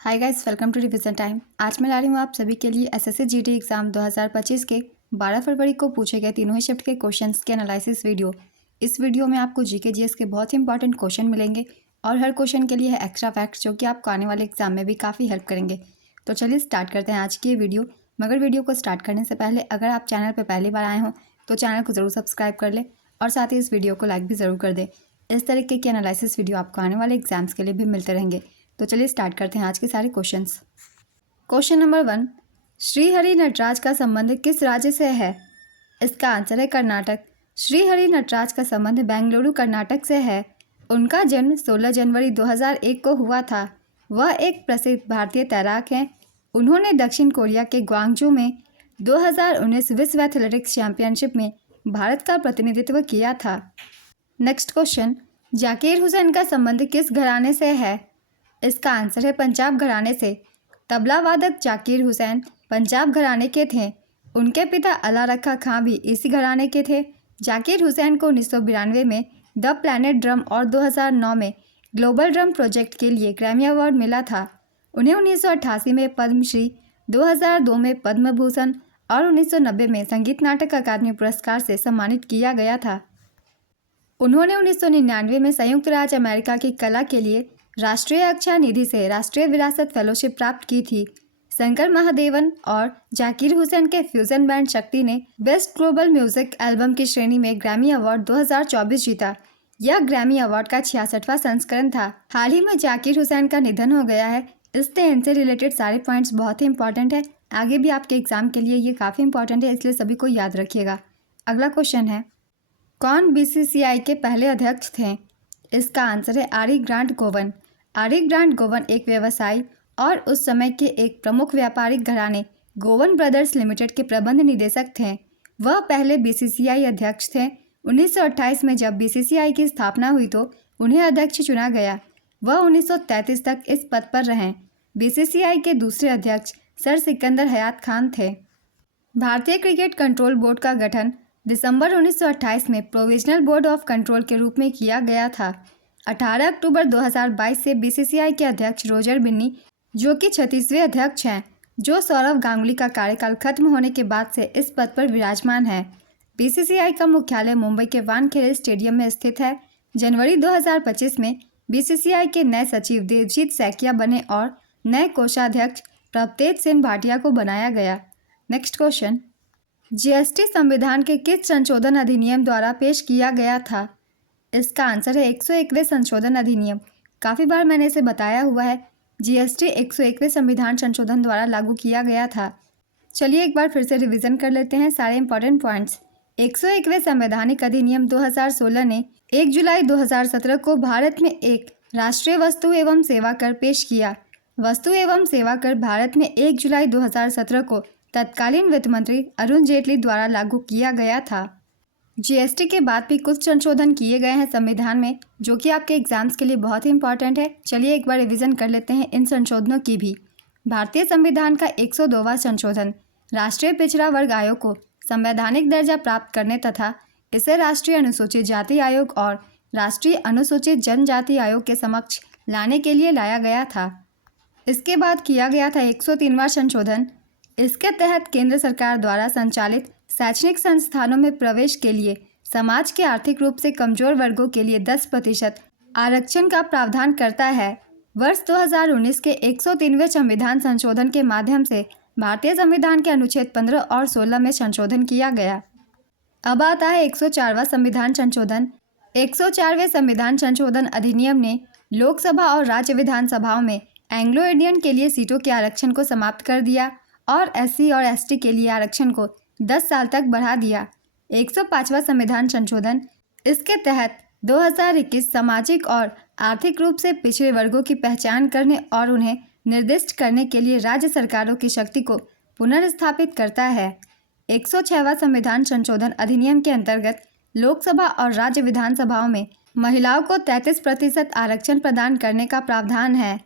Hi guys, welcome to revision time. आज मैं ला रही हूँ आप सभी के लिए एसएससी जीडी एग्जाम 2025 के 12 फरवरी को पूछे गए तीनों ही शिफ्ट के क्वेश्चंस के एनालिसिस वीडियो। इस वीडियो में आपको जीके जीएस के बहुत ही इंपॉर्टेंट क्वेश्चन मिलेंगे और हर क्वेश्चन के लिए है एक्स्ट्रा फैक्ट्स जो कि आपको आने वाले एग्जाम में भी काफ़ी हेल्प करेंगे। तो चलिए स्टार्ट करते हैं आज की ये वीडियो। मगर वीडियो को स्टार्ट करने से पहले अगर आप चैनल पर पहली बार आए हों तो चैनल को ज़रूर सब्सक्राइब कर लें और साथ ही इस वीडियो को लाइक भी ज़रूर कर दें। इस तरीके के एनालिसिस वीडियो आपको आने वाले एग्जाम्स के लिए भी मिलते रहेंगे। तो चलिए स्टार्ट करते हैं आज के सारे questions. Question number 1, Shrihari Nataraj का संबंध किस राज्य से है? इसका आंसर है कर्नाटक। श्रीहरि नटराज का संबंध बेंगलुरु कर्नाटक से है। उनका जन्म 16 जनवरी 2001 को हुआ था। वह एक प्रसिद्ध भारतीय तैराक हैं। उन्होंने दक्षिण कोरिया के ग्वांगजू में 2019 विश्व एथलेटिक्स चैंपियनशिप में भारत का प्रतिनिधित्व किया था। नेक्स्ट क्वेश्चन, जाकिर हुसैन का संबंध किस घराने से है? इसका आंसर है पंजाब घराने से। तबला वादक जाकिर हुसैन पंजाब घराने के थे। उनके पिता अला रखा खां भी इसी घराने के थे। जाकिर हुसैन को 1992 में द प्लैनेट ड्रम और 2009 में ग्लोबल ड्रम प्रोजेक्ट के लिए ग्रैमी अवार्ड मिला था। उन्हें 1988 में पद्मश्री, 2002 में पद्म भूषण और 1990 में संगीत नाटक अकादमी पुरस्कार से सम्मानित किया गया था। उन्होंने 1999 में संयुक्त राज्य अमेरिका की कला के लिए राष्ट्रीय अक्षा निधि से राष्ट्रीय विरासत फेलोशिप प्राप्त की थी। शंकर महादेवन और जाकिर हुसैन के फ्यूजन बैंड शक्ति ने बेस्ट ग्लोबल म्यूजिक एल्बम की श्रेणी में ग्रैमी अवार्ड 2024 जीता। यह ग्रैमी अवार्ड का 66वां संस्करण था। हाल ही में जाकिर हुसैन का निधन हो गया है, इसलिए इनसे रिलेटेड सारे पॉइंट्स बहुत ही इंपॉर्टेंट है। आगे भी आपके एग्जाम के लिए ये काफ़ी इंपॉर्टेंट है, इसलिए सभी को याद रखिएगा। अगला क्वेश्चन है, कौन बीसीसीआई के पहले अध्यक्ष थे? इसका आंसर है आरी ग्रांट गोवन। आरी ग्रांट गोवन एक व्यवसायी और उस समय के एक प्रमुख व्यापारिक घराने गोवन ब्रदर्स लिमिटेड के प्रबंध निदेशक थे। वह पहले बीसीसीआई अध्यक्ष थे। 1928 में जब बीसीसीआई की स्थापना हुई तो उन्हें अध्यक्ष चुना गया। वह 1933 तक इस पद पर रहे। बीसीसीआई के दूसरे अध्यक्ष सर सिकंदर हयात खान थे। भारतीय क्रिकेट कंट्रोल बोर्ड का गठन दिसंबर 1928 में प्रोविजनल बोर्ड ऑफ कंट्रोल के रूप में किया गया था। 18 अक्टूबर 2022 से बीसीसीआई के अध्यक्ष रोजर बिन्नी, जो कि 36वें अध्यक्ष हैं, जो सौरव गांगुली का कार्यकाल खत्म होने के बाद से इस पद पर विराजमान है। बीसीसीआई का मुख्यालय मुंबई के वानखेड़े स्टेडियम में स्थित है। जनवरी 2025 में बीसीसीआई के नए सचिव देवजीत सैकिया बने और नए कोषाध्यक्ष प्रभतेज सिंह भाटिया को बनाया गया। नेक्स्ट क्वेश्चन, जीएसटी संविधान के किस संशोधन अधिनियम द्वारा पेश किया गया था? इसका आंसर है 101वें संशोधन अधिनियम। काफ़ी बार मैंने इसे बताया हुआ है। जीएसटी 101वें संविधान संशोधन द्वारा लागू किया गया था। चलिए एक बार फिर से रिवीजन कर लेते हैं सारे इंपॉर्टेंट पॉइंट्स। 101वें संवैधानिक अधिनियम 2016 ने 1 जुलाई 2017 को भारत में एक राष्ट्रीय वस्तु एवं सेवा कर पेश किया। वस्तु एवं सेवा कर भारत में 1 जुलाई 2017 को तत्कालीन वित्त मंत्री अरुण जेटली द्वारा लागू किया गया था। जीएसटी के बाद भी कुछ संशोधन किए गए हैं संविधान में, जो कि आपके एग्जाम्स के लिए बहुत ही इंपॉर्टेंट है। चलिए एक बार रिवीजन कर लेते हैं इन संशोधनों की भी। भारतीय संविधान का 102वां संशोधन राष्ट्रीय पिछड़ा वर्ग आयोग को संवैधानिक दर्जा प्राप्त करने तथा इसे राष्ट्रीय अनुसूचित जाति आयोग और राष्ट्रीय अनुसूचित जनजाति आयोग के समक्ष लाने के लिए लाया गया था। इसके बाद किया गया था 103वां संशोधन। इसके तहत केंद्र सरकार द्वारा संचालित शैक्षणिक संस्थानों में प्रवेश के लिए समाज के आर्थिक रूप से कमजोर वर्गों के लिए 10% आरक्षण का प्रावधान करता है। वर्ष 2019 के 103वें संविधान संशोधन के माध्यम से भारतीय संविधान के अनुच्छेद 15 और 16 में संशोधन किया गया। अब आता है 104वां संविधान संशोधन। 104वें संविधान संशोधन अधिनियम ने लोकसभा और राज्य विधानसभाओं में एंग्लो इंडियन के लिए सीटों के आरक्षण को समाप्त कर दिया और एससी और एसटी के लिए आरक्षण को 10 साल तक बढ़ा दिया। 105वां संविधान संशोधन, इसके तहत 2021 सामाजिक और आर्थिक रूप से पिछड़े वर्गों की पहचान करने और उन्हें निर्दिष्ट करने के लिए राज्य सरकारों की शक्ति को पुनर्स्थापित करता है। 106वां संविधान संशोधन अधिनियम के अंतर्गत लोकसभा और राज्य विधानसभाओं में महिलाओं को 33% आरक्षण प्रदान करने का प्रावधान है।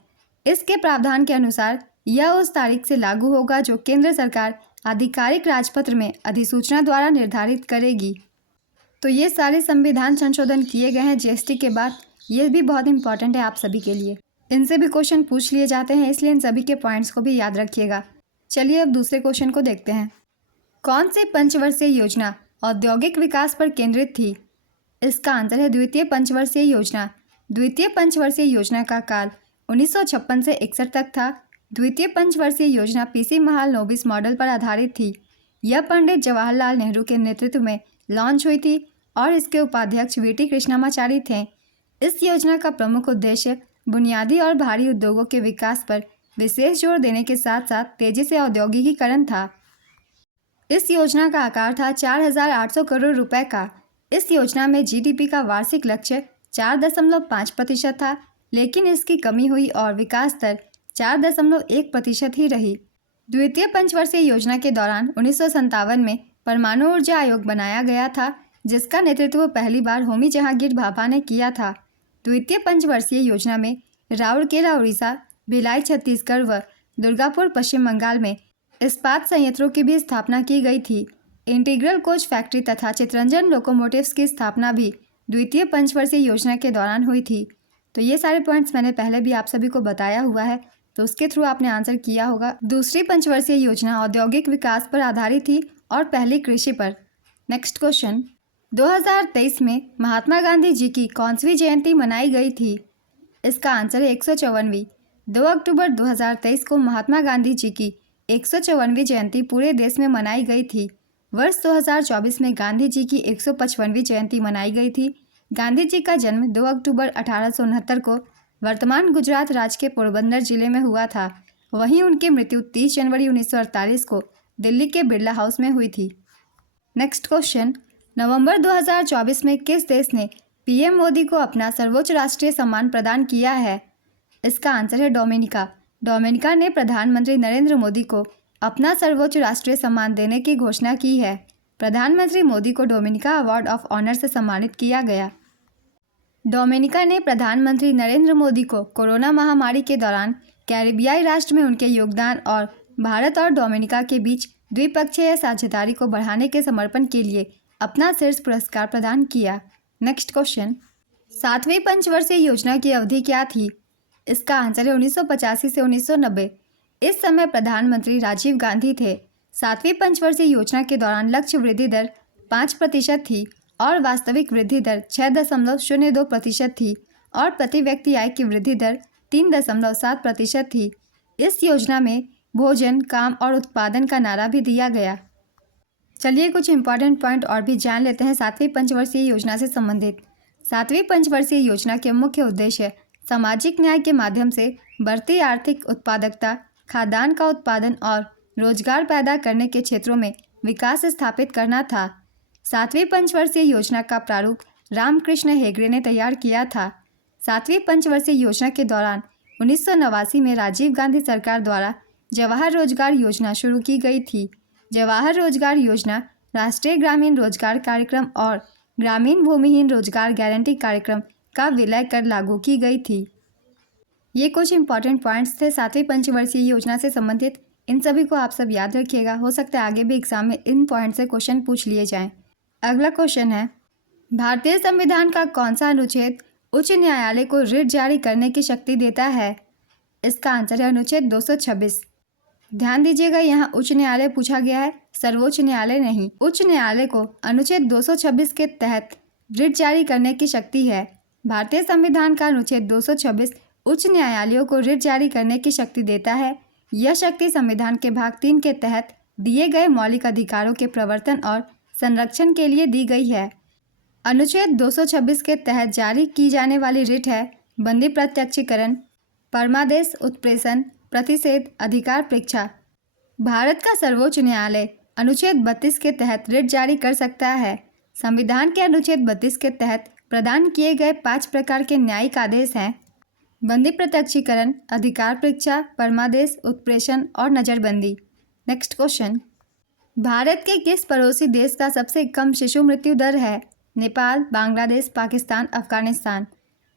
इसके प्रावधान के अनुसार यह उस तारीख से लागू होगा जो केंद्र सरकार आधिकारिक राजपत्र में अधिसूचना द्वारा निर्धारित करेगी। तो ये सारे संविधान संशोधन किए गए हैं जीएसटी के बाद। ये भी बहुत इंपॉर्टेंट है आप सभी के लिए। इनसे भी क्वेश्चन पूछ लिए जाते हैं, इसलिए इन सभी के पॉइंट्स को भी याद रखिएगा। चलिए अब दूसरे क्वेश्चन को देखते हैं। कौन से पंचवर्षीय योजना औद्योगिक विकास पर केंद्रित थी? इसका आंसर है द्वितीय पंचवर्षीय योजना। द्वितीय पंचवर्षीय योजना का काल 1956 से 61 तक था। द्वितीय पंचवर्षीय योजना पीसी महालनोबिस मॉडल पर आधारित थी। यह पंडित जवाहरलाल नेहरू के नेतृत्व में लॉन्च हुई थी और इसके उपाध्यक्ष वीटी कृष्णमाचारी थे। इस योजना का प्रमुख उद्देश्य बुनियादी और भारी उद्योगों के विकास पर विशेष जोर देने के साथ साथ तेजी से औद्योगिकीकरण था। इस योजना का आकार था 4,800 करोड़ रुपए का। इस योजना में जीडीपी का वार्षिक लक्ष्य 4.5% था, लेकिन इसकी कमी हुई और विकास दर 4.1% ही रही। द्वितीय पंचवर्षीय योजना के दौरान 1957 में परमाणु ऊर्जा आयोग बनाया गया था, जिसका नेतृत्व पहली बार होमी जहांगीर भाभा ने किया था। द्वितीय पंचवर्षीय योजना में राउरकेला उड़ीसा, भिलाई छत्तीसगढ़ व दुर्गापुर पश्चिम बंगाल में इस्पात संयंत्रों की भी स्थापना की गई थी। इंटीग्रल कोच फैक्ट्री तथा चितरंजन लोकोमोटिव्स की स्थापना भी द्वितीय पंचवर्षीय योजना के दौरान हुई थी। तो ये सारे पॉइंट्स मैंने पहले भी आप सभी को बताया हुआ है, तो उसके थ्रू आपने आंसर किया होगा। दूसरी पंचवर्षीय योजना औद्योगिक विकास पर आधारित थी और पहली कृषि पर। नेक्स्ट क्वेश्चन, 2023 में महात्मा गांधी जी की कौनसवीं जयंती मनाई गई थी? इसका आंसर है 154वीं। 2 अक्टूबर 2023 को महात्मा गांधी जी की 154वीं जयंती पूरे देश में मनाई गई थी। वर्ष 2024 में गांधी जी की 155वीं जयंती मनाई गई थी। गांधी जी का जन्म 2 अक्टूबर 1869 को वर्तमान गुजरात राज्य के पोरबंदर जिले में हुआ था। वहीं उनकी मृत्यु 30 जनवरी 1948 को दिल्ली के बिरला हाउस में हुई थी। नेक्स्ट क्वेश्चन, नवंबर 2024 में किस देश ने पीएम मोदी को अपना सर्वोच्च राष्ट्रीय सम्मान प्रदान किया है? इसका आंसर है डोमिनिका। डोमिनिका ने प्रधानमंत्री नरेंद्र मोदी को अपना सर्वोच्च राष्ट्रीय सम्मान देने की घोषणा की है। प्रधानमंत्री मोदी को डोमिनिका अवार्ड ऑफ ऑनर से सम्मानित किया गया। डोमिनिका ने प्रधानमंत्री नरेंद्र मोदी को कोरोना महामारी के दौरान कैरिबियाई राष्ट्र में उनके योगदान और भारत और डोमिनिका के बीच द्विपक्षीय साझेदारी को बढ़ाने के समर्पण के लिए अपना शीर्ष पुरस्कार प्रदान किया। नेक्स्ट क्वेश्चन, 7वीं पंचवर्षीय योजना की अवधि क्या थी? इसका आंसर है 1985 से 1990। इस समय प्रधानमंत्री राजीव गांधी थे। 7वीं पंचवर्षीय योजना के दौरान लक्ष्य वृद्धि दर 5% थी और वास्तविक वृद्धि दर 6.02% थी और प्रति व्यक्ति आय की वृद्धि दर 3.7% थी। इस योजना में भोजन, काम और उत्पादन का नारा भी दिया गया। चलिए कुछ इंपॉर्टेंट पॉइंट और भी जान लेते हैं 7वीं पंचवर्षीय योजना से संबंधित। 7वीं पंचवर्षीय योजना के मुख्य उद्देश्य सामाजिक न्याय के माध्यम से बढ़ती आर्थिक उत्पादकता, खाद्यान्न का उत्पादन और रोजगार पैदा करने के क्षेत्रों में विकास स्थापित करना था। 7वीं पंचवर्षीय योजना का प्रारूप रामकृष्ण हेगड़े ने तैयार किया था। 7वीं पंचवर्षीय योजना के दौरान 1989 में राजीव गांधी सरकार द्वारा जवाहर रोजगार योजना शुरू की गई थी। जवाहर रोजगार योजना राष्ट्रीय ग्रामीण रोजगार कार्यक्रम और ग्रामीण भूमिहीन रोजगार गारंटी कार्यक्रम का विलय कर लागू की गई थी। ये कुछ इंपॉर्टेंट पॉइंट्स थे 7वीं पंचवर्षीय योजना से संबंधित। इन सभी को आप सब याद रखिएगा, हो सकता है आगे भी एग्जाम में इन पॉइंट से क्वेश्चन पूछ लिए जाएं। अगला क्वेश्चन है, भारतीय संविधान का कौन सा अनुच्छेद उच्च न्यायालय को रिट जारी करने की शक्ति देता है? इसका आंसर है अनुच्छेद 226। ध्यान दीजिएगा, यहाँ उच्च न्यायालय पूछा गया है, सर्वोच्च न्यायालय नहीं। उच्च न्यायालय को अनुच्छेद 226 के तहत रिट जारी करने की शक्ति है। भारतीय संविधान का अनुच्छेद 226 उच्च न्यायालयों को रिट जारी करने की शक्ति देता है। यह शक्ति संविधान के भाग 3 के तहत दिए गए मौलिक अधिकारों के प्रवर्तन और संरक्षण के लिए दी गई है। अनुच्छेद 226 के तहत जारी की जाने वाली रिट है बंदी प्रत्यक्षीकरण, परमादेश, उत्प्रेषण, प्रतिषेध, अधिकार परीक्षा। भारत का सर्वोच्च न्यायालय अनुच्छेद 32 के तहत रिट जारी कर सकता है। संविधान के अनुच्छेद 32 के तहत प्रदान किए गए 5 प्रकार के न्यायिक आदेश हैं: बंदी प्रत्यक्षीकरण, अधिकार परीक्षा, परमादेश, उत्प्रेषण और नज़रबंदी। नेक्स्ट क्वेश्चन, भारत के किस पड़ोसी देश का सबसे कम शिशु मृत्यु दर है? नेपाल, बांग्लादेश, पाकिस्तान, अफगानिस्तान।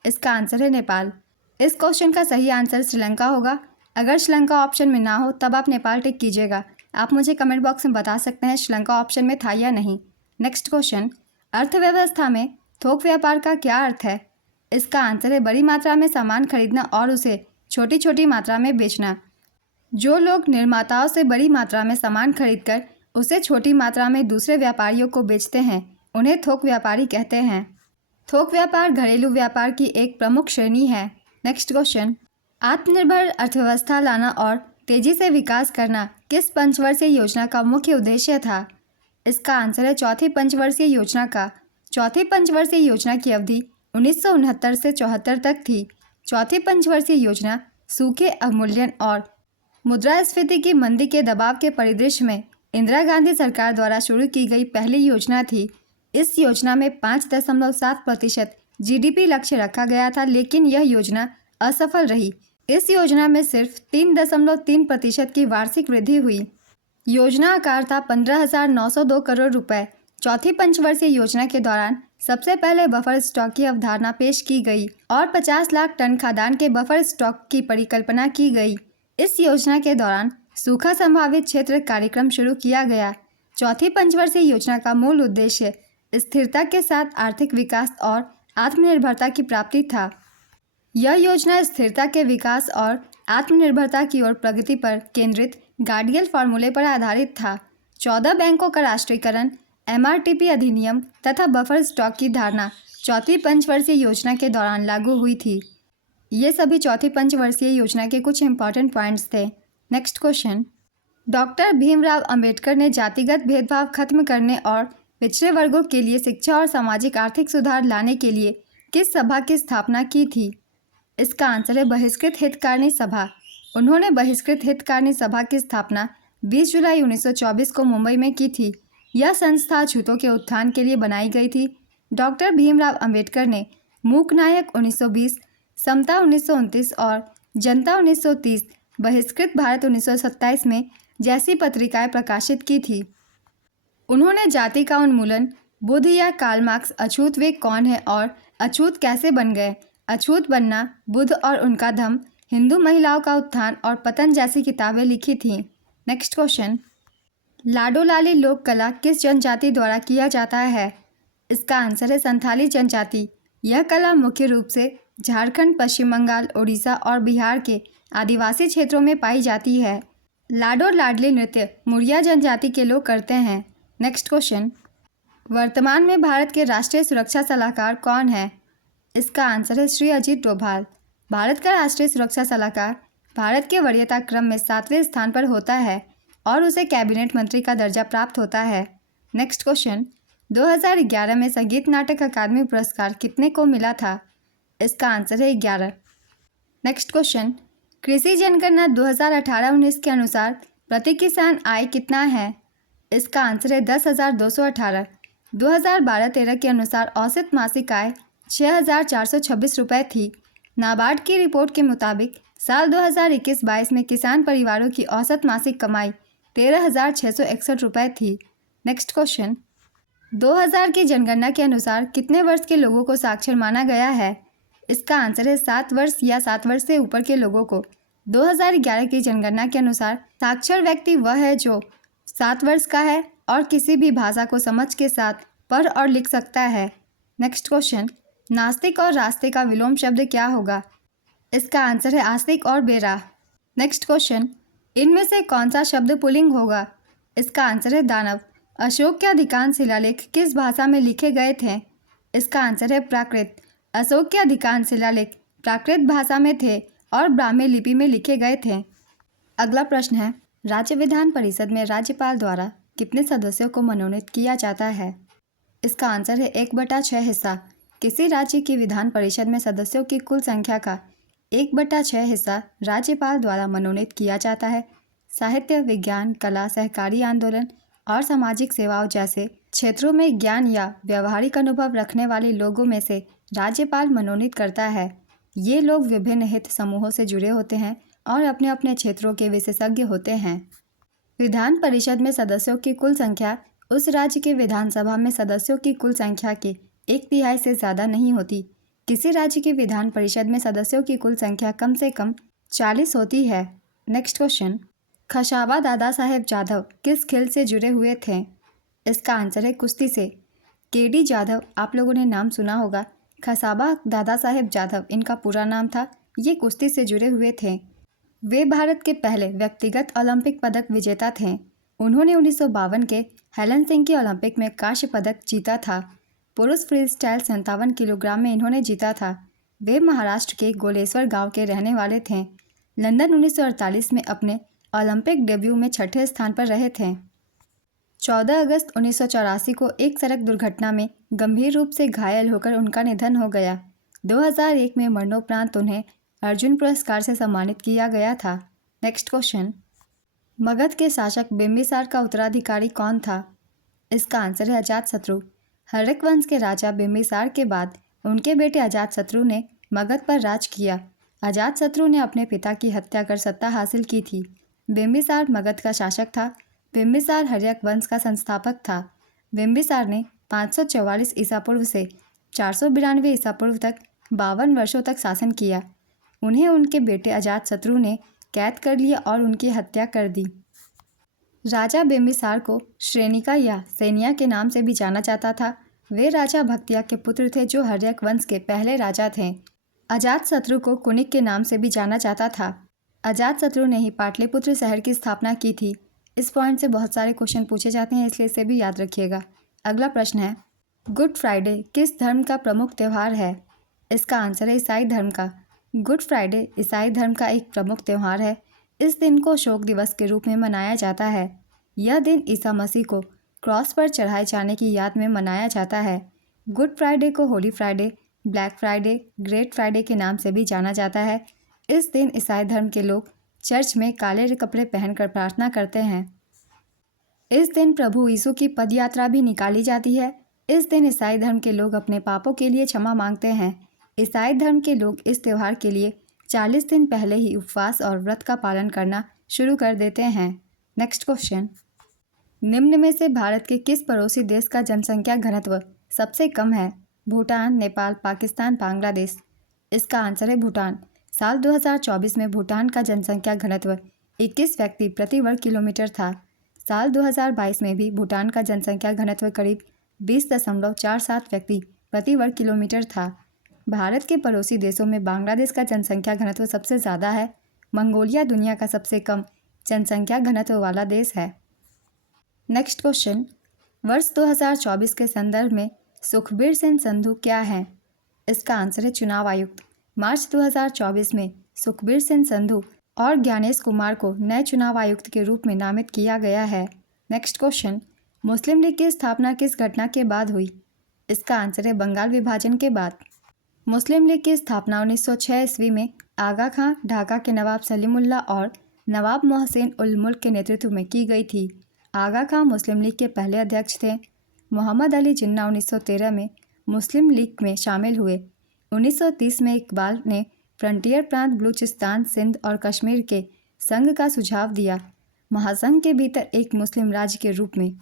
इसका आंसर है नेपाल। इस क्वेश्चन का सही आंसर श्रीलंका होगा। अगर श्रीलंका ऑप्शन में ना हो तब आप नेपाल टिक कीजिएगा। आप मुझे कमेंट बॉक्स में बता सकते हैं श्रीलंका ऑप्शन में था या नहीं। नेक्स्ट क्वेश्चन, अर्थव्यवस्था में थोक व्यापार का क्या अर्थ है? इसका आंसर है बड़ी मात्रा में सामान खरीदना और उसे छोटी छोटी मात्रा में बेचना। जो लोग निर्माताओं से बड़ी मात्रा में सामान खरीदकर उसे छोटी मात्रा में दूसरे व्यापारियों को बेचते हैं उन्हें थोक व्यापारी कहते हैं। थोक व्यापार घरेलू व्यापार की एक प्रमुख श्रेणी है। नेक्स्ट क्वेश्चन, आत्मनिर्भर अर्थव्यवस्था लाना और तेजी से विकास करना किस पंचवर्षीय योजना का मुख्य उद्देश्य था? इसका आंसर है चौथी पंचवर्षीय योजना का। चौथी पंचवर्षीय योजना की अवधि 1969 से 74 तक थी। चौथी पंचवर्षीय योजना सूखे अवमूल्यन और मुद्रास्फीति की मंदी के दबाव के परिदृश्य में इंदिरा गांधी सरकार द्वारा शुरू की गई पहली योजना थी। इस योजना में 5.7% जीडीपी लक्ष्य रखा गया था, लेकिन यह योजना असफल रही। इस योजना में सिर्फ 3.3% की वार्षिक वृद्धि हुई। योजना आकार था 15,902 करोड़ रुपए। चौथी पंचवर्षीय योजना के दौरान सबसे पहले बफर स्टॉक की अवधारणा पेश की गई और 50 लाख टन खाद्यान्न के बफर स्टॉक की परिकल्पना की गई। इस योजना के दौरान सूखा संभावित क्षेत्र कार्यक्रम शुरू किया गया। चौथी पंचवर्षीय योजना का मूल उद्देश्य स्थिरता के साथ आर्थिक विकास और आत्मनिर्भरता की प्राप्ति था। यह योजना स्थिरता के विकास और आत्मनिर्भरता की ओर प्रगति पर केंद्रित गार्डियल फॉर्मूले पर आधारित था। 14 बैंकों का राष्ट्रीयकरण, एमआरटीपी अधिनियम तथा बफर स्टॉक की धारणा चौथी पंचवर्षीय योजना के दौरान लागू हुई थी। ये सभी चौथी पंचवर्षीय योजना के कुछ इंपॉर्टेंट पॉइंट्स थे। Next question, doctor Bhimrao Ambedkar ने जातिगत भेदभाव खत्म करने और पिछड़े वर्गों के लिए शिक्षा और सामाजिक आर्थिक सुधार लाने के लिए किस सभा की स्थापना की थी? इसका आंसर है बहिष्कृत हितकारिणी सभा। उन्होंने बहिष्कृत हितकारिणी सभा की स्थापना 20 जुलाई 1924 को मुंबई में की थी। यह संस्था छूतों के उत्थान के लिए बनाई गई थी। डॉक्टर भीमराव अंबेडकर ने मूक नायक 1920, समता 1929 और जनता 1930, बहिष्कृत भारत 1927 में जैसी पत्रिकाएं प्रकाशित की थी। उन्होंने जाति का उन्मूलन, बुद्ध या कार्ल मार्क्स, अछूत वे कौन है और अछूत कैसे बन गए, अछूत बनना, बुद्ध और उनका धम्म, हिंदू महिलाओं का उत्थान और पतन जैसी किताबें लिखी थीं। नेक्स्ट क्वेश्चन, लाडो लाली लोक कला किस जनजाति द्वारा किया जाता है? इसका आंसर है संथाली जनजाति। यह कला मुख्य रूप से झारखंड, पश्चिम बंगाल, उड़ीसा और बिहार के आदिवासी क्षेत्रों में पाई जाती है। लाडो लाडली नृत्य मुरिया जनजाति के लोग करते हैं। नेक्स्ट क्वेश्चन, वर्तमान में भारत के राष्ट्रीय सुरक्षा सलाहकार कौन है? इसका आंसर है श्री अजीत डोभाल। भारत का राष्ट्रीय सुरक्षा सलाहकार भारत के वरीयता क्रम में 7वें स्थान पर होता है और उसे कैबिनेट मंत्री का दर्जा प्राप्त होता है। नेक्स्ट क्वेश्चन, 2011 में संगीत नाटक अकादमी पुरस्कार कितने को मिला था? इसका आंसर है 11। नेक्स्ट क्वेश्चन, कृषि जनगणना 2018-19 के अनुसार प्रति किसान आय कितना है? इसका आंसर है 10,218। 2012-13 के अनुसार औसत मासिक आय 6,426 रुपये थी। नाबार्ड की रिपोर्ट के मुताबिक साल 2021-22 में किसान परिवारों की औसत मासिक कमाई 13,661 रुपये थी। नेक्स्ट क्वेश्चन, 2000 की जनगणना के अनुसार कितने वर्ष के लोगों को साक्षर माना गया है? इसका आंसर है 7 वर्ष या 7 वर्ष से ऊपर के लोगों को। 2011 की जनगणना के अनुसार साक्षर व्यक्ति वह है जो 7 वर्ष का है और किसी भी भाषा को समझ के साथ पढ़ और लिख सकता है। नेक्स्ट क्वेश्चन, नास्तिक और रास्ते का विलोम शब्द क्या होगा? इसका आंसर है आस्तिक और बेराह। नेक्स्ट क्वेश्चन, इनमें से कौन सा शब्द पुल्लिंग होगा? इसका आंसर है दानव। अशोक के अधिकांश शिलालेख किस भाषा में लिखे गए थे? इसका आंसर है प्राकृत। अशोक के अधिकांश शिलालेख प्राकृत भाषा में थे और ब्राह्मी लिपि में लिखे गए थे। अगला प्रश्न है, राज्य विधान परिषद में राज्यपाल द्वारा कितने सदस्यों को मनोनीत किया जाता है? इसका आंसर है 1/6 हिस्सा। किसी राज्य की विधान परिषद में सदस्यों की कुल संख्या का 1/6 हिस्सा राज्यपाल द्वारा मनोनीत किया जाता है। साहित्य, विज्ञान, कला, सहकारी आंदोलन और सामाजिक सेवाओं जैसे क्षेत्रों में ज्ञान या व्यवहारिक अनुभव रखने वाले लोगों में से राज्यपाल मनोनीत करता है। ये लोग विभिन्न हित समूहों से जुड़े होते हैं और अपने अपने क्षेत्रों के विशेषज्ञ होते हैं। विधान परिषद में सदस्यों की कुल संख्या उस राज्य के विधानसभा में सदस्यों की कुल संख्या के 1/3 से ज़्यादा नहीं होती। किसी राज्य की विधान परिषद में सदस्यों की कुल संख्या कम से कम 40 होती है। नेक्स्ट क्वेश्चन, खशाबा दादा साहेब जाधव किस खेल से जुड़े हुए थे? इसका आंसर है कुश्ती से। केडी जाधव, आप लोगों ने नाम सुना होगा। खसाबा दादा साहेब जाधव इनका पूरा नाम था। ये कुश्ती से जुड़े हुए थे। वे भारत के पहले व्यक्तिगत ओलंपिक पदक विजेता थे। उन्होंने 1952 के हेलसिंकी ओलंपिक में कांस्य पदक जीता था। पुरुष फ्री स्टाइल 57 किलोग्राम में इन्होंने जीता था। वे महाराष्ट्र के गोलेश्वर गांव के रहने वाले थे। लंदन 1948 में अपने ओलंपिक डेब्यू में छठे स्थान पर रहे थे। 14 अगस्त 1984 को एक सड़क दुर्घटना में गंभीर रूप से घायल होकर उनका निधन हो गया। 2001 में मरणोपरांत उन्हें अर्जुन पुरस्कार से सम्मानित किया गया था। नेक्स्ट क्वेश्चन, मगध के शासक बिंबिसार का उत्तराधिकारी कौन था? इसका आंसर है अजातशत्रु। हर्यक वंश के राजा बिंबिसार के बाद उनके बेटे अजातशत्रु ने मगध पर राज किया। अजातशत्रु ने अपने पिता की हत्या कर सत्ता हासिल की थी। बिंबिसार मगध का शासक था। बिंबिसार हर्यक वंश का संस्थापक था। बिंबिसार ने 544 ईसा पूर्व से 492 ईसा पूर्व तक 52 वर्षों तक शासन किया। उन्हें उनके बेटे अजातशत्रु ने कैद कर लिया और उनकी हत्या कर दी। राजा बिंबिसार को श्रेनिका या सैनिया के नाम से भी जाना जाता था। वे राजा भक्तिया के पुत्र थे जो हर्यक वंश के पहले राजा थे। अजातशत्रु को कुनिक के नाम से भी जाना जाता था। अजातशत्रु ने ही पाटलिपुत्र शहर की स्थापना की थी। इस पॉइंट से बहुत सारे क्वेश्चन पूछे जाते हैं, इसलिए इसे भी याद रखिएगा। अगला प्रश्न है, गुड फ्राइडे किस धर्म का प्रमुख त्यौहार है? इसका आंसर है ईसाई धर्म का। गुड फ्राइडे ईसाई धर्म का एक प्रमुख त्यौहार है। इस दिन को शोक दिवस के रूप में मनाया जाता है। यह दिन ईसा मसीह को क्रॉस पर चढ़ाए जाने की याद में मनाया जाता है। गुड फ्राइडे को Holi Friday, black Friday, great Friday के नाम से भी जाना जाता है। इस दिन ईसाई धर्म के लोग चर्च में काले कपड़े पहनकर प्रार्थना करते हैं। इस दिन प्रभु यीशु की पदयात्रा भी निकाली जाती है। इस दिन ईसाई धर्म के लोग अपने पापों के लिए क्षमा मांगते हैं। ईसाई धर्म के लोग इस त्यौहार के लिए 40 दिन पहले ही उपवास और व्रत का पालन करना शुरू कर देते हैं। नेक्स्ट क्वेश्चन, निम्न में से भारत के किस पड़ोसी देश का जनसंख्या घनत्व सबसे कम है? भूटान, नेपाल, पाकिस्तान, बांग्लादेश। इसका आंसर है भूटान। साल 2024 में भूटान का जनसंख्या घनत्व 21 व्यक्ति प्रति वर्ग किलोमीटर था। साल 2022 में भी भूटान का जनसंख्या घनत्व करीब 20.47 व्यक्ति प्रति वर्ग किलोमीटर था। भारत के पड़ोसी देशों में बांग्लादेश का जनसंख्या घनत्व सबसे ज़्यादा है। मंगोलिया दुनिया का सबसे कम जनसंख्या घनत्व वाला देश है। नेक्स्ट क्वेश्चन, वर्ष 2024 के संदर्भ में सुखबीर सिंह संधू क्या है? इसका आंसर है चुनाव आयुक्त। मार्च 2024 में सुखबीर सिंह संधू और ज्ञानेश कुमार को नए चुनाव आयुक्त के रूप में नामित किया गया है। नेक्स्ट क्वेश्चन, मुस्लिम लीग की स्थापना किस घटना के बाद हुई? इसका आंसर है बंगाल विभाजन के बाद। मुस्लिम लीग की स्थापना 1906 ईस्वी में आगा खां, ढाका के नवाब सलीमुल्लाह और नवाब मोहसिन उल मुल्क के नेतृत्व में की गई थी। आगा खां मुस्लिम लीग के पहले अध्यक्ष थे। मोहम्मद अली जिन्ना 1913 में मुस्लिम लीग में शामिल हुए। 1930 में इकबाल ने फ्रंटियर प्रांत बलूचिस्तान, सिंध और कश्मीर के संघ का सुझाव दिया, महासंघ के भीतर एक मुस्लिम राज्य के रूप में।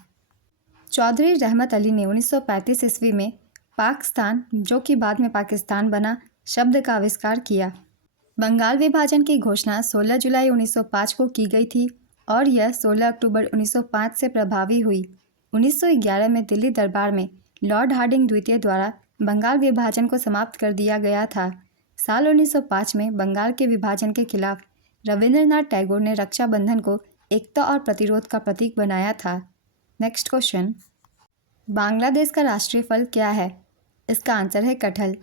चौधरी रहमत अली ने 1935 ईस्वी में पाकिस्तान, जो कि बाद में पाकिस्तान बना, शब्द का आविष्कार किया। बंगाल विभाजन की घोषणा 16 जुलाई 1905 को की गई थी और यह 16 अक्टूबर 1905 से प्रभावी हुई। 1911 में दिल्ली दरबार में लॉर्ड हार्डिंग द्वितीय द्वारा बंगाल विभाजन को समाप्त कर दिया गया था। साल 1905 में बंगाल के विभाजन के खिलाफ रविंद्रनाथ टैगोर ने रक्षाबंधन को एकता और प्रतिरोध का प्रतीक बनाया था। नेक्स्ट क्वेश्चन, बांग्लादेश का राष्ट्रीय फल क्या है? इसका आंसर है कटहल।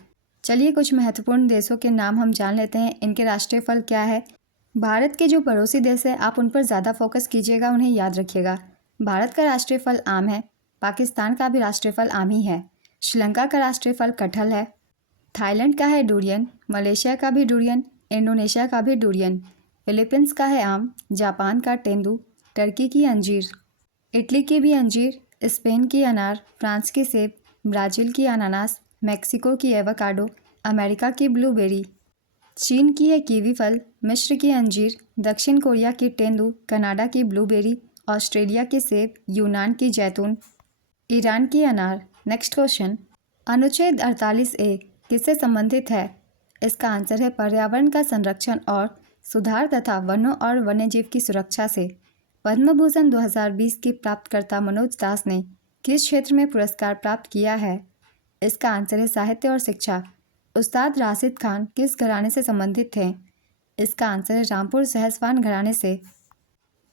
चलिए कुछ महत्वपूर्ण देशों के नाम हम जान लेते हैं, इनके राष्ट्रीय फल क्या है। भारत के जो पड़ोसी देश है आप उन पर ज़्यादा फोकस कीजिएगा, उन्हें याद रखिएगा। भारत का राष्ट्रीय फल आम है। पाकिस्तान का भी राष्ट्रीय फल आम ही है। श्रीलंका का राष्ट्रीय फल कटहल है। थाईलैंड का है डुरियन। मलेशिया का भी डुरियन। इंडोनेशिया का भी डुरियन। फिलीपींस का है आम। जापान का तेंदू। टर्की की अंजीर। इटली की भी अंजीर। स्पेन की अनार। फ्रांस की सेब। ब्राज़ील की अनानास। मैक्सिको की एवोकाडो। अमेरिका की ब्लूबेरी। चीन की है कीवी फल। मिस्र की अंजीर। दक्षिण कोरिया की तेंदू। कनाडा की ब्लूबेरी। ऑस्ट्रेलिया की सेब। यूनान की जैतून। ईरान की अनार। नेक्स्ट क्वेश्चन, अनुच्छेद 48A किससे संबंधित है? इसका आंसर है पर्यावरण का संरक्षण और सुधार तथा वनों और वन्यजीव की सुरक्षा से। पद्म भूषण 2020 की प्राप्तकर्ता मनोज दास ने किस क्षेत्र में पुरस्कार प्राप्त किया है? इसका आंसर है साहित्य और शिक्षा। उस्ताद राशिद खान किस घराने से संबंधित थे? इसका आंसर है रामपुर सहसवान घराने से।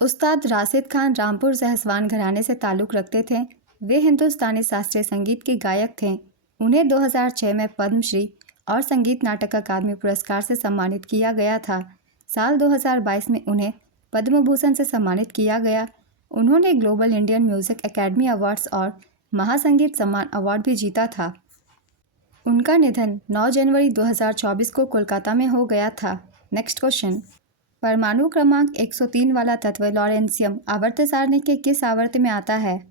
उस्ताद राशिद खान रामपुर सहसवान घराने से ताल्लुक़ रखते थे। वे हिंदुस्तानी शास्त्रीय संगीत के गायक थे। उन्हें 2006 में पद्मश्री और संगीत नाटक अकादमी पुरस्कार से सम्मानित किया गया था। साल 2022 में उन्हें पद्म भूषण से सम्मानित किया गया। उन्होंने global Indian music academy awards और महासंगीत सम्मान अवार्ड भी जीता था। उनका निधन 9 जनवरी 2024 को कोलकाता में हो गया था। नेक्स्ट क्वेश्चन, परमाणु क्रमांक 103 वाला तत्व लॉरेंशियम आवर्त सारणी के किस आवर्त में आता है?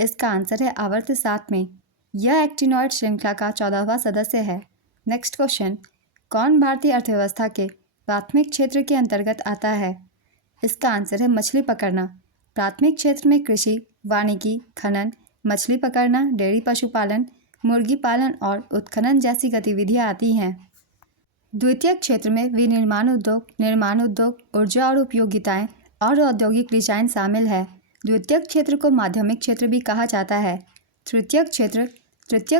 इसका आंसर है आवर्त 7 में। यह एक्टिनॉइड श्रृंखला का 14वां सदस्य है। नेक्स्ट क्वेश्चन, कौन भारतीय अर्थव्यवस्था के प्राथमिक क्षेत्र के अंतर्गत आता है? इसका आंसर है मछली पकड़ना। प्राथमिक क्षेत्र में कृषि, वानिकी, खनन, मछली पकड़ना, डेयरी पशुपालन, मुर्गी पालन और उत्खनन जैसी गतिविधियां आती हैं। द्वितीयक क्षेत्र में विनिर्माण उद्योग, ऊर्जा और उपयोगिताएं और औद्योगिक डिजाइन शामिल है। द्वितीयक क्षेत्र को माध्यमिक क्षेत्र भी कहा जाता है। तृतीयक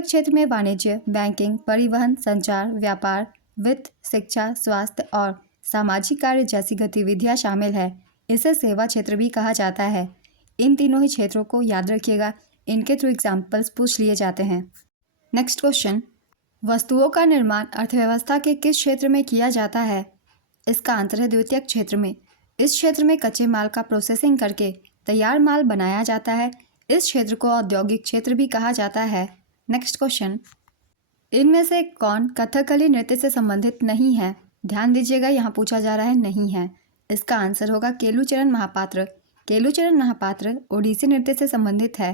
क्षेत्र में वाणिज्य, बैंकिंग, परिवहन, संचार, व्यापार, वित्त, शिक्षा, स्वास्थ्य और सामाजिक कार्य जैसी गतिविधियां शामिल है। इसे सेवा क्षेत्र भी कहा जाता है। इन तीनों ही क्षेत्रों को याद रखिएगा, इनके थ्रू एग्जाम्पल्स पूछ लिए जाते हैं। नेक्स्ट क्वेश्चन, वस्तुओं का निर्माण अर्थव्यवस्था के किस क्षेत्र में किया जाता है? इसका आंसर है द्वितीयक क्षेत्र में। इस क्षेत्र में कच्चे माल का प्रोसेसिंग करके तैयार माल बनाया जाता है। इस क्षेत्र को औद्योगिक क्षेत्र भी कहा जाता है। नेक्स्ट क्वेश्चन, इनमें से कौन कथकली नृत्य से संबंधित नहीं है? ध्यान दीजिएगा, यहाँ पूछा जा रहा है नहीं है। इसका आंसर होगा केलुचरण महापात्र। केलुचरण महापात्र ओडिसी नृत्य से संबंधित है।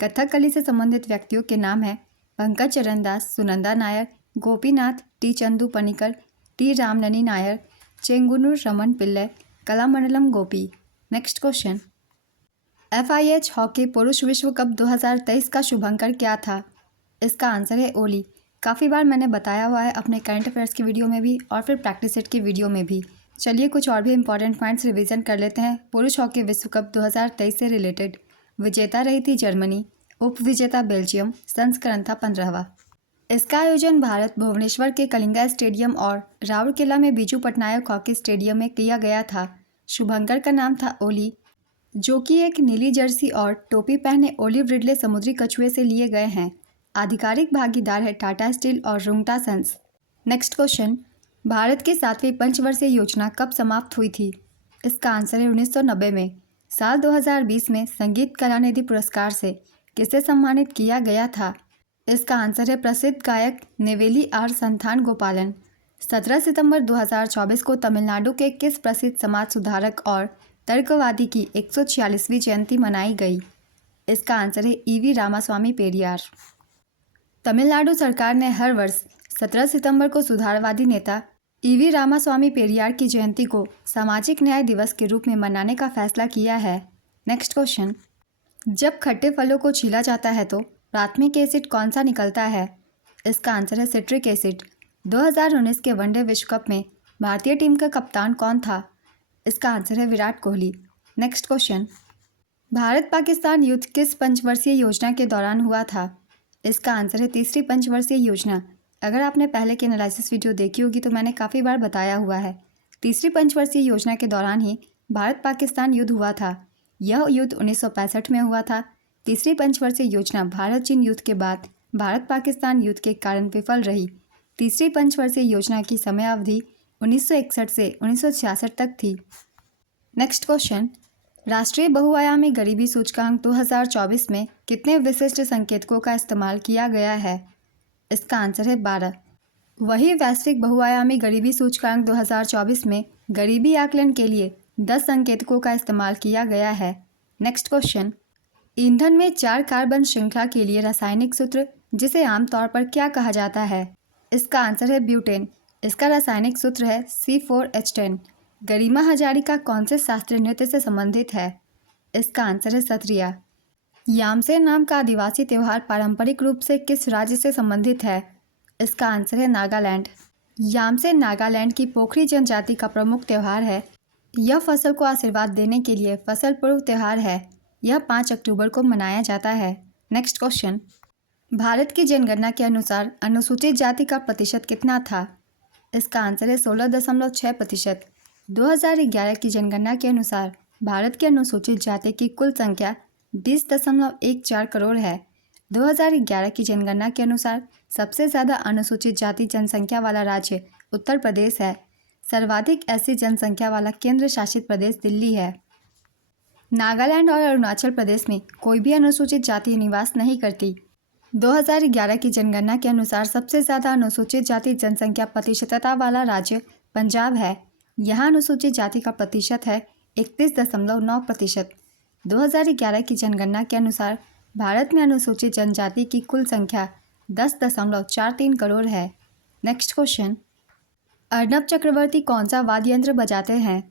कथकली से संबंधित व्यक्तियों के नाम हैं पंकज चरण दास, सुनंदा नायर, गोपीनाथ, टी चंदू पनिकर, टी रामननी नायर, चेंगुनूर रमन पिल्ले, कलामंडलम गोपी। नेक्स्ट क्वेश्चन, FIH हॉकी पुरुष विश्व कप 2023 का शुभंकर क्या था? इसका आंसर है ओली। काफ़ी बार मैंने बताया हुआ है अपने करंट अफेयर्स की वीडियो में भी और फिर प्रैक्टिस सेट की वीडियो में भी। चलिए कुछ और भी इंपॉर्टेंट पॉइंट्स रिवीजन कर लेते हैं। पुरुष हॉकी विश्व कप 2023 से रिलेटेड विजेता रही थी जर्मनी, उप विजेता बेल्जियम, संस्करण था 15वां। इसका आयोजन भारत भुवनेश्वर के कलिंगा स्टेडियम और राउरकेला में बीजू पटनायक हॉकी स्टेडियम में किया गया था। शुभंकर का नाम था ओली, जो कि एक नीली जर्सी और टोपी पहने ओलिव रिडले समुद्री कछुए से लिए गए हैं। आधिकारिक भागीदार है टाटा स्टील और Rungta sons. Next question, Bharat की 7वीं पंचवर्षीय योजना कब समाप्त हुई थी? इसका आंसर है 1990 में। साल 2020 में संगीत कलानिधि पुरस्कार से किसे सम्मानित किया गया था? इसका आंसर है प्रसिद्ध गायक नेवेली आर संथान गोपालन। 17 सितंबर 2024 को तमिलनाडु के किस प्रसिद्ध समाज सुधारक और तर्कवादी की 146वीं जयंती मनाई गई? इसका आंसर है EV रामास्वामी पेरियार। तमिलनाडु सरकार ने हर वर्ष 17 सितंबर को सुधारवादी नेता EV रामास्वामी पेरियार की जयंती को सामाजिक न्याय दिवस के रूप में मनाने का फैसला किया है। नेक्स्ट क्वेश्चन, जब खट्टे फलों को छीला जाता है तो प्राथमिक एसिड कौन सा निकलता है? इसका आंसर है सिट्रिक एसिड। 2019 के वनडे विश्व कप में भारतीय टीम का कप्तान कौन था? इसका आंसर है विराट कोहली। नेक्स्ट क्वेश्चन, भारत पाकिस्तान युद्ध किस पंचवर्षीय योजना के दौरान हुआ था? इसका आंसर है तीसरी पंचवर्षीय योजना। अगर आपने पहले की एनालिसिस वीडियो देखी होगी तो मैंने काफ़ी बार बताया हुआ है। तीसरी पंचवर्षीय योजना के दौरान ही भारत पाकिस्तान युद्ध हुआ था। यह युद्ध 1965 में हुआ था। तीसरी पंचवर्षीय योजना भारत चीन युद्ध के बाद भारत पाकिस्तान युद्ध के कारण विफल रही। तीसरी पंचवर्षीय योजना की समयावधि 1961 से 1966 तक थी। नेक्स्ट क्वेश्चन, राष्ट्रीय बहुआयामी गरीबी सूचकांक 2024 में कितने विशिष्ट संकेतकों का इस्तेमाल किया गया है? इसका आंसर है 12। वही वैश्विक बहुआयामी गरीबी सूचकांक 2024 में गरीबी आकलन के लिए 10 संकेतकों का इस्तेमाल किया गया है। नेक्स्ट क्वेश्चन, ईंधन में 4 कार्बन श्रृंखला के लिए रासायनिक सूत्र जिसे आमतौर पर क्या कहा जाता है? इसका आंसर है ब्यूटेन। इसका रासायनिक सूत्र है C4H10। गरिमा हजारिका कौन से शास्त्रीय नृत्य से संबंधित है? इसका आंसर है सत्रिया। यामसे नाम का आदिवासी त्यौहार पारंपरिक रूप से किस राज्य से संबंधित है? इसका आंसर है नागालैंड। यामसे नागालैंड की पोखरी जनजाति का प्रमुख त्यौहार है। यह फसल को आशीर्वाद देने के लिए फसल पूर्व त्यौहार है। यह 5 अक्टूबर को मनाया जाता है। नेक्स्ट क्वेश्चन, भारत की जनगणना के अनुसार अनुसूचित जाति का प्रतिशत कितना था? इसका आंसर है 16.6%। 2011 की जनगणना के अनुसार भारत की अनुसूचित जाति की कुल संख्या 20.14 करोड़ है। 2011 की जनगणना के अनुसार सबसे ज़्यादा अनुसूचित जाति जनसंख्या वाला राज्य उत्तर प्रदेश है। सर्वाधिक ऐसी जनसंख्या वाला केंद्र शासित प्रदेश दिल्ली है। नागालैंड और अरुणाचल प्रदेश में कोई भी अनुसूचित जाति निवास नहीं करती। 2011 की जनगणना के अनुसार सबसे ज़्यादा अनुसूचित जाति जनसंख्या प्रतिशतता वाला राज्य पंजाब है। यहाँ अनुसूचित जाति का प्रतिशत है 31.9%। 2011 की जनगणना के अनुसार भारत में अनुसूचित जनजाति की कुल संख्या 10.43 करोड़ है। नेक्स्ट क्वेश्चन, अर्नब चक्रवर्ती कौन सा वाद्य यंत्र बजाते हैं?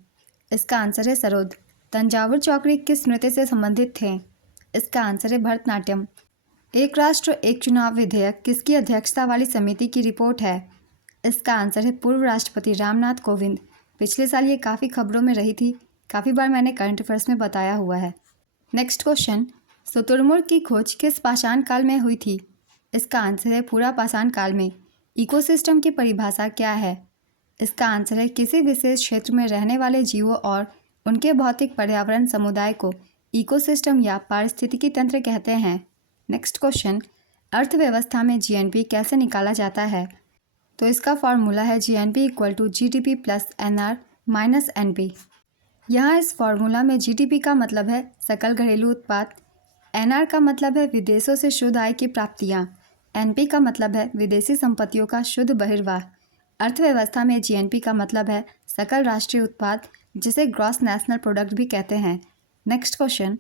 इसका आंसर है सरोद। तंजावुर चौकड़ी किस नृत्य से संबंधित थे? इसका आंसर है भरतनाट्यम। एक राष्ट्र एक चुनाव विधेयक किसकी अध्यक्षता वाली समिति की रिपोर्ट है? इसका आंसर है पूर्व राष्ट्रपति रामनाथ कोविंद। पिछले साल ये काफ़ी खबरों में रही थी, काफ़ी बार मैंने करंट अफेयर्स में बताया हुआ है। नेक्स्ट क्वेश्चन, शुतुरमुर्ग की खोज किस पाषाण काल में हुई थी? इसका आंसर है पूरा पाषाण काल में। इकोसिस्टम की परिभाषा क्या है? इसका आंसर है किसी विशेष क्षेत्र में रहने वाले जीवों और उनके भौतिक पर्यावरण समुदाय को इकोसिस्टम या पारिस्थितिकी तंत्र कहते हैं। नेक्स्ट क्वेश्चन, अर्थव्यवस्था में जीएनपी कैसे निकाला जाता है? तो इसका फॉर्मूला है GNP equal to GDP plus NR minus NP. यहाँ इस फॉर्मूला में जीडीपी का मतलब है सकल घरेलू उत्पाद, एनआर का मतलब है विदेशों से शुद्ध आय की प्राप्तियाँ, एनपी का मतलब है विदेशी संपत्तियों का शुद्ध बहिर्वाह। अर्थव्यवस्था में जीएनपी का मतलब है सकल राष्ट्रीय उत्पाद, जिसे ग्रॉस नेशनल प्रोडक्ट भी कहते हैं। नेक्स्ट क्वेश्चन,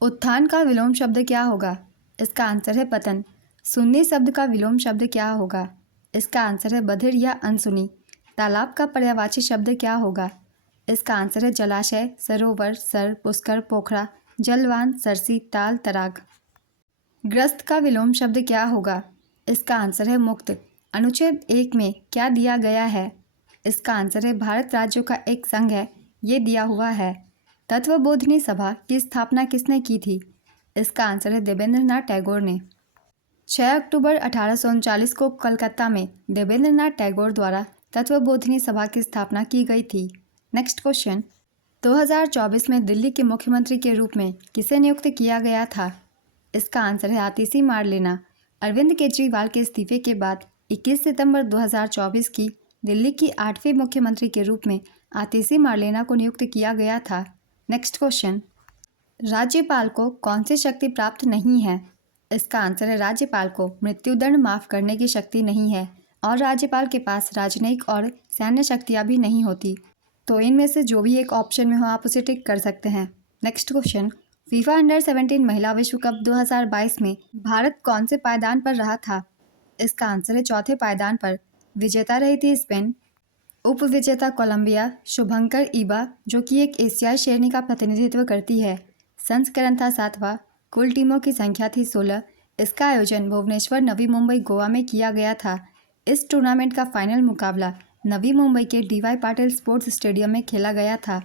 उत्थान का विलोम शब्द क्या होगा? इसका आंसर है पतन। सुन्नी शब्द का विलोम शब्द क्या होगा? इसका आंसर है बधिर या अनसुनी। तालाब का पर्यायवाची शब्द क्या होगा? इसका आंसर है जलाशय, सरोवर, सर, पुष्कर, पोखरा, जलवान, सरसी, ताल, तराग। ग्रस्त का विलोम शब्द क्या होगा? इसका आंसर है मुक्त। अनुच्छेद 1 में क्या दिया गया है? इसका आंसर है भारत राज्यों का एक संघ है, ये दिया हुआ है। तत्वबोधिनी सभा की स्थापना किसने की थी? इसका आंसर है देवेंद्रनाथ टैगोर ने। 6 अक्टूबर 1839 को कलकत्ता में देवेंद्रनाथ टैगोर द्वारा तत्वबोधिनी सभा की स्थापना की गई थी। नेक्स्ट क्वेश्चन, 2024 में दिल्ली के मुख्यमंत्री के रूप में किसे नियुक्त किया गया था? इसका आंसर है आतिशी मार्लेना। अरविंद केजरीवाल के इस्तीफे के बाद 21 सितंबर 2024 की दिल्ली की 8वीं मुख्यमंत्री के रूप में आतिशी मार्लेना को नियुक्त किया गया था। नेक्स्ट क्वेश्चन, राज्यपाल को कौन सी शक्ति प्राप्त नहीं है? इसका आंसर है राज्यपाल को मृत्युदंड माफ़ करने की शक्ति नहीं है और राज्यपाल के पास राजनयिक और सैन्य शक्तियाँ भी नहीं होती। तो इनमें से जो भी एक ऑप्शन में हो आप उसे टिक कर सकते हैं। नेक्स्ट क्वेश्चन, फीफा अंडर 17 महिला विश्व कप 2022 में भारत कौन से पायदान पर रहा था? इसका आंसर है चौथे पायदान पर। विजेता रही थी स्पेन, उप विजेता कोलंबिया, शुभंकर ईबा जो कि एक एशियाई श्रेणी का प्रतिनिधित्व करती है। संस्करण था 7वां। कुल टीमों की संख्या थी 16। इसका आयोजन भुवनेश्वर, नवी मुंबई, गोवा में किया गया था। इस टूर्नामेंट का फाइनल मुकाबला नवी मुंबई के डीवाई पाटिल स्पोर्ट्स स्टेडियम में खेला गया था।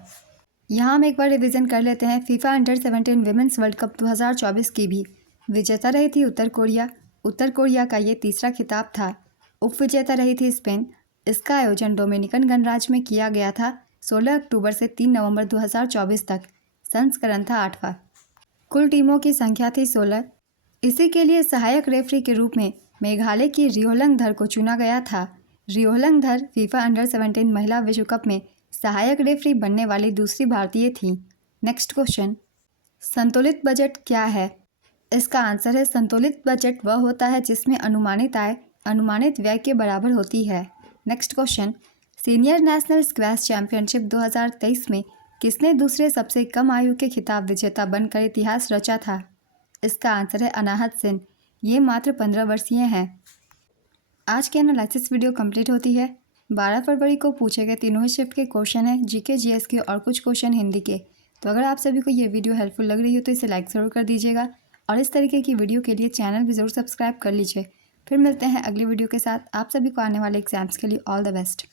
यहाँ हम एक बार रिवीजन कर लेते हैं। FIFA under 17 women's world cup 2024 की भी विजेता रही थी उत्तर कोरिया। उत्तर कोरिया का ये तीसरा खिताब था। उप विजेता रही थी स्पेन। इसका आयोजन डोमिनिकन गणराज्य में किया गया था 16 अक्टूबर से 3 नवंबर 2024 तक। संस्करण था 8वां। कुल टीमों की संख्या थी 16। इसी के लिए सहायक रेफरी के रूप में मेघालय की रियोलंग धर को चुना गया था। रियोलंग धर फीफा अंडर 17 महिला विश्व कप में सहायक रेफरी बनने वाली दूसरी भारतीय थी। नेक्स्ट क्वेश्चन, संतुलित बजट क्या है? इसका आंसर है संतुलित बजट वह होता है जिसमें अनुमानित आय अनुमानित व्यय के बराबर होती है। Next question, senior national squash championship 2023 में किसने दूसरे सबसे कम आयु के खिताब विजेता बनकर इतिहास रचा था? इसका आंसर है अनाहत सेन। ये मात्र 15 वर्षीय हैं। आज के एनालिसिस वीडियो कंप्लीट होती है। 12 फरवरी को पूछे गए तीनों ही शिफ्ट के क्वेश्चन हैं, जीके जीएस के और कुछ क्वेश्चन हिंदी के। तो अगर आप सभी को ये वीडियो हेल्पफुल लग रही हो तो इसे लाइक ज़रूर कर दीजिएगा और इस तरीके की वीडियो के लिए चैनल भी ज़रूर सब्सक्राइब कर लीजिए। फिर मिलते हैं अगली वीडियो के साथ। आप सभी को आने वाले एग्जाम्स के लिए ऑल द बेस्ट।